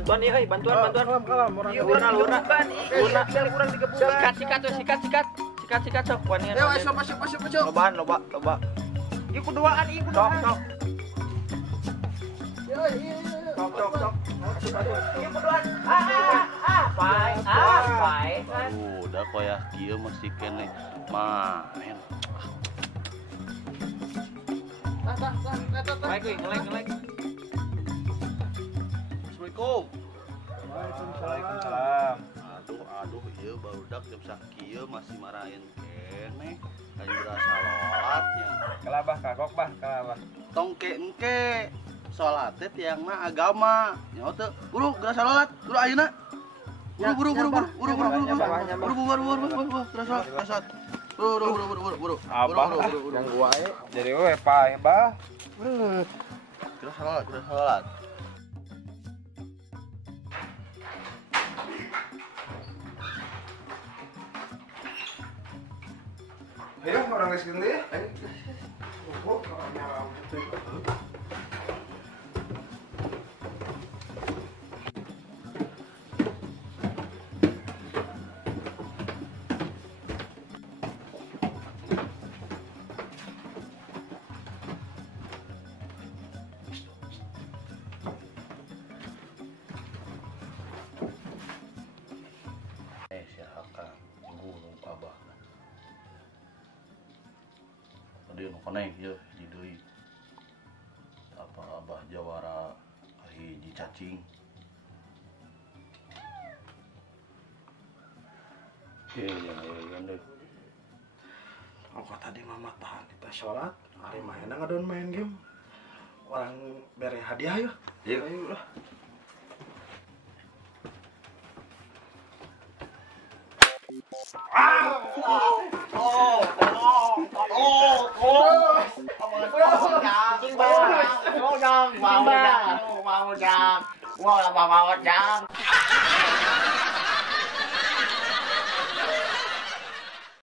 bantuan nih, bantuan. Kalam. Lurna. Sikat sok. Wani. Masuk. Loba. Ieu kuduaan. Sok. Sok. Udah koyak kieu mesti kene main. Ngelek. Assalamualaikum. Waalaikumsalam. Aduh, ieu barudak jam sakieu masih marahin kene. Kayak berasa lolatnya. Kalabah kagok bah. Tongke engke. Salat teh tiangna agama. Nyaho teu? Buru, berasa lolat. Buru ayeuna. Buru. Berasa. Buru. Abah yang gua jadi we pae bah. Berasa lolat. Ayo orang geus geuning ya. Siakan gulung abah. Dia nu koneng ieu di deui. Apa abah jawara hiji cacing. Iya deh. Aku tadi mama tahan kita sholat, hari mainan ngadon main game. Orang beri hadiah yuk. Ayo lah. Mau dong.